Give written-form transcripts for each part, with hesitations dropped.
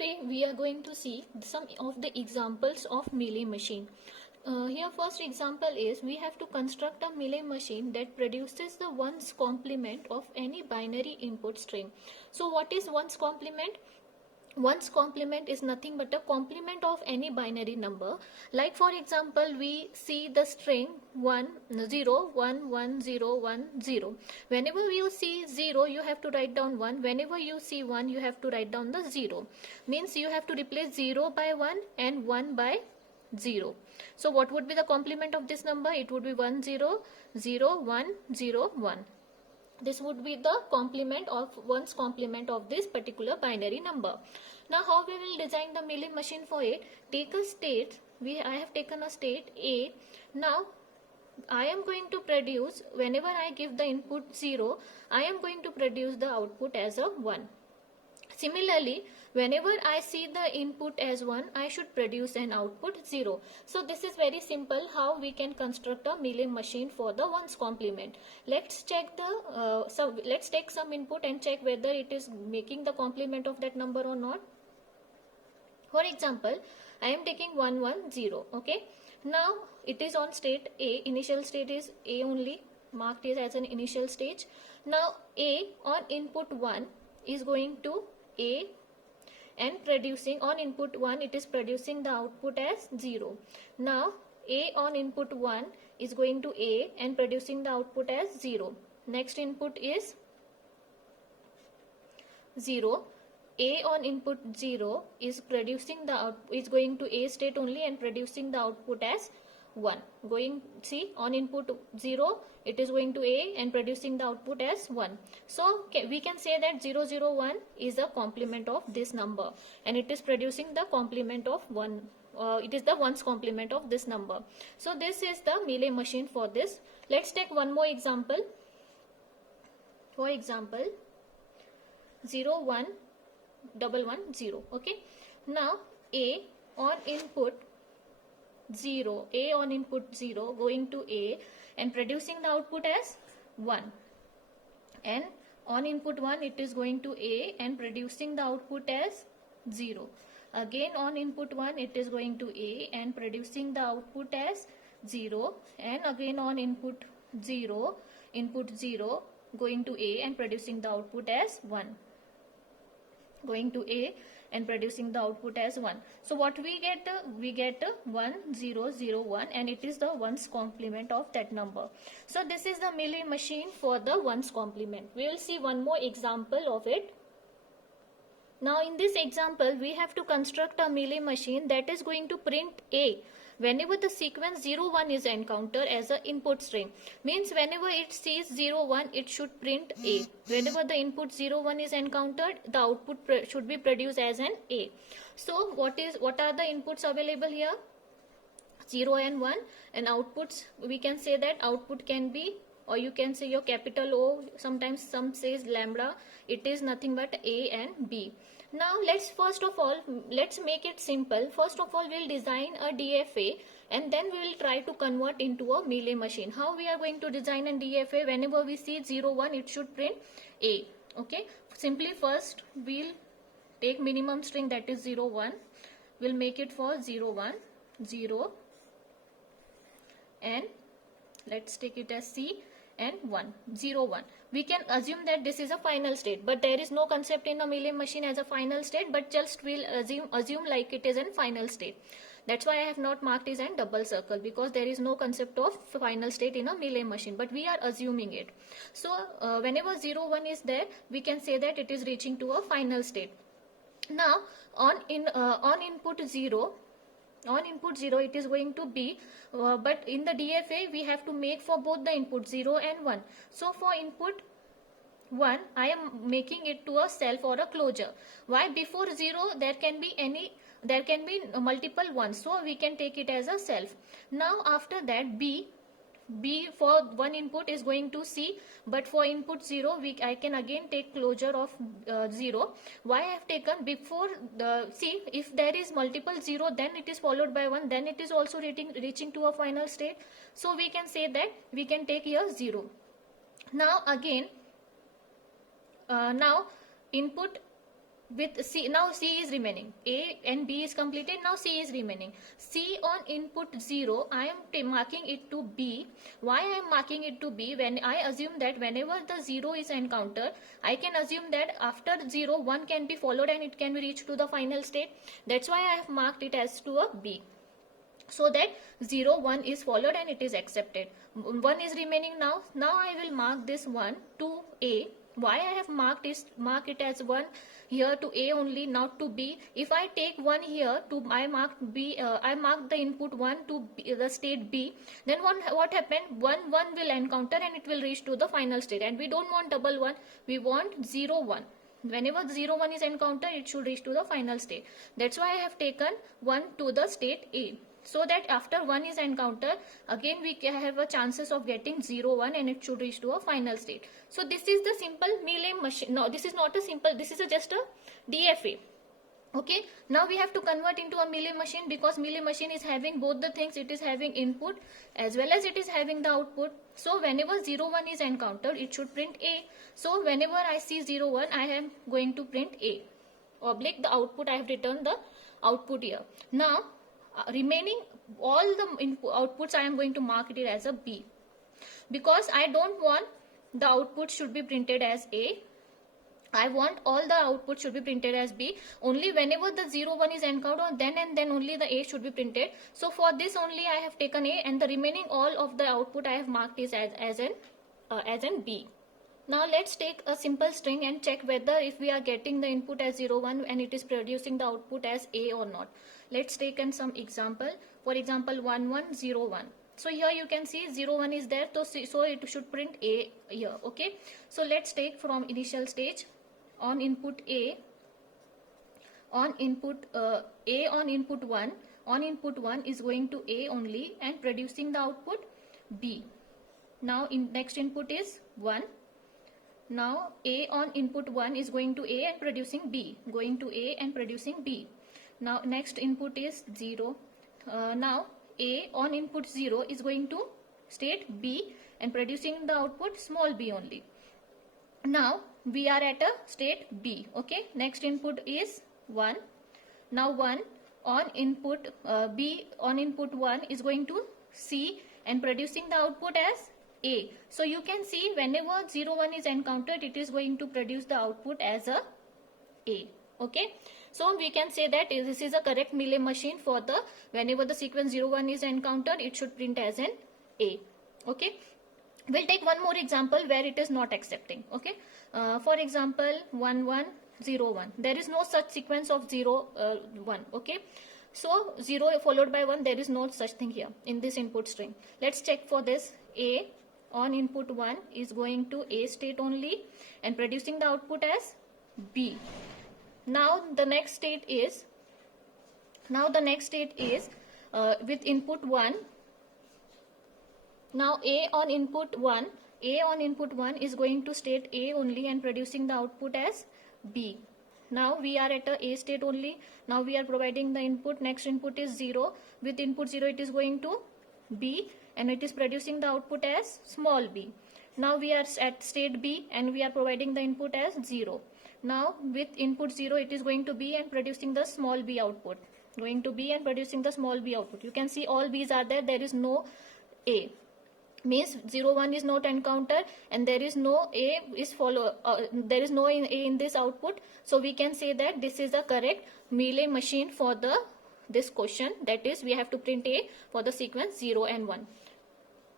Today we are going to see some of the examples of Mealy machine. Here first example is we have to construct a Mealy machine that produces the ones complement of any binary input string. So what is ones complement? Ones complement is nothing but a complement of any binary number. Like for example, we see the string 1 0 1 1 0 1 0. Whenever you see 0, you have to write down 1. Whenever you see 1, you have to write down the 0. Means you have to replace 0 by 1 and 1 by 0. So what would be the complement of this number? It would be 1 0 0 1 0 1. This would be the complement of ones complement of this particular binary number. Now how we will design the Mealy machine for it? Take a state. I have taken a state A. Now I am going to produce, whenever I give the input 0, I am going to produce the output as a 1. Similarly, whenever I see the input as 1, I should produce an output 0. So this is very simple how we can construct a Mealy machine for the ones complement. Let's check the let's take some input and check whether it is making the complement of that number or not. For example, I am taking 1 1 0. Okay. Now it is on state A. Initial state is A only, marked is as an initial stage. Now A on input 1 is going to A and producing on input 1, it is producing the output as 0. Now A on input 1 is going to A and producing the output as 0. Next input is 0. A on input 0 is producing the is going to A state only and producing the output as 1. See, on input 0 it is going to A and producing the output as 1. So we can say that 0 0 1 is a complement of this number and it is producing the complement of 1. It is the ones complement of this number. So this is the Mealy machine for this. Let's take one more example. For example, 0 1 1 1 0. Okay. Now A on input 0, A on input 0 going to A and producing the output as 1, and on input 1 it is going to A and producing the output as 0. Again on input 1 it is going to A and producing the output as 0, and again on input 0 going to A and producing the output as 1, going to A and producing the output as 1. So what we get? We get 1 0 0 1 and it is the ones complement of that number. So this is the Mealy machine for the ones complement. We will see one more example of it. Now in this example we have to construct a Mealy machine that is going to print A whenever the sequence 0 1 is encountered as an input string. Means whenever it sees 0 1 it should print A. Whenever the input 0 1 is encountered, the output should be produced as an A. So what are the inputs available here? 0 and 1, and outputs, we can say that output can be, or you can say your capital O, sometimes some says lambda, it is nothing but A and B. Now let's make it simple. First of all we'll design a DFA and then we will try to convert into a Mealy machine. How we are going to design a DFA? Whenever we see 0 1 it should print A. Okay, simply first we'll take minimum string, that is 0 1. We'll make it for 0 1 0 and let's take it as C and 1 0 1. We can assume that this is a final state, but there is no concept in a Mealy machine as a final state, but just we'll assume like it is in final state. That's why I have not marked it in double circle, because there is no concept of final state in a Mealy machine, but we are assuming it. So whenever 0 1 is there, we can say that it is reaching to a final state. Now on input 0 it is going to be, but in the DFA we have to make for both the input 0 and 1. So for input 1 I am making it to a self or a closure. Why? Before 0 there can be multiple ones, so we can take it as a self. Now after that B for one input is going to C, but for input 0 I can again take closure of 0. Why I have taken before the C? If there is multiple 0 then it is followed by 1, then it is also reaching to a final state. So we can say that we can take here 0. Now again now input with C. Now C is remaining. A and B is completed. Now C is remaining. C on input 0, I am marking it to B. Why I am marking it to B? When I assume that whenever the 0 is encountered, I can assume that after 0, 1 can be followed and it can be reached to the final state. That's why I have marked it as to a B. So that 0, 1 is followed and it is accepted. 1 is remaining now. Now I will mark this 1 to A. Why I have mark it as 1 here to A only, not to B. If I take 1 here to I mark B, I mark the input 1 to B, the state B. Then what happened? 1 will encounter and it will reach to the final state. And we don't want double 1. We want 0, 1. Whenever 0, 1 is encountered, it should reach to the final state. That's why I have taken 1 to the state A. So that after 1 is encountered, again we have a chances of getting 0, 1 and it should reach to a final state. So this is the simple Mealy machine. No, this is not a simple, this is just a DFA. Okay, now we have to convert into a Mealy machine, because Mealy machine is having both the things. It is having input as well as it is having the output. So whenever 0, 1 is encountered, it should print A. So whenever I see 0, 1, I am going to print A. Oblique the output, I have returned the output here. Now remaining all the outputs, I am going to mark it as a B, because I don't want the output should be printed as A. I want all the output should be printed as B. Only whenever the 0, 1 is encountered, then and then only the A should be printed. So for this only I have taken A, and the remaining all of the output I have marked is as an B. Now let's take a simple string and check whether if we are getting the input as 0, 1 and it is producing the output as A or not. Let's take some example. For example, 1, 1, 0, 1. So here you can see 0, 1 is there, so it should print A here. Okay. So let's take from initial stage. On input A, on input A on input 1, on input 1 is going to A only and producing the output B. Now in next input is 1. Now A on input 1 is going to A and producing B, going to A and producing B. Now next input is 0. Now A on input 0 is going to state B and producing the output small b only. Now we are at a state B. Okay, next input is 1. Now 1 on input B on input 1 is going to C and producing the output as A. So you can see whenever 0, 1 is encountered, it is going to produce the output as a A. Okay, so we can say that this is a correct Mealy machine for the whenever the sequence 0, 1 is encountered, it should print as an A. Okay, we'll take one more example where it is not accepting. Okay, for example 1, 1, 0, 1. There is no such sequence of 0, 1. Okay, so 0 followed by 1, there is no such thing here in this input string. Let's check for this. A on input 1 is going to A state only and producing the output as B. Now the next state is with input 1. Now A on input 1 is going to state A only and producing the output as B. Now we are at a state only. Now we are providing the input. Next input is 0. With input 0 it is going to B and it is producing the output as small b. Now we are at state B and we are providing the input as 0. Now with input 0 it is going to B and producing the small b output. Going to B and producing the small b output. You can see all B's are there. There is no A. Means 0, 1 is not encountered and there is no A is there is no A in this output. So we can say that this is the correct Mealy machine for this question. That is, we have to print A for the sequence 0 and 1.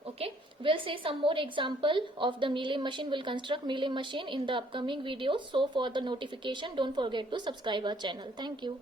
Okay, we'll see some more example of the Mealy machine. We'll construct Mealy machine in the upcoming videos. So for the notification, don't forget to subscribe our channel. Thank you.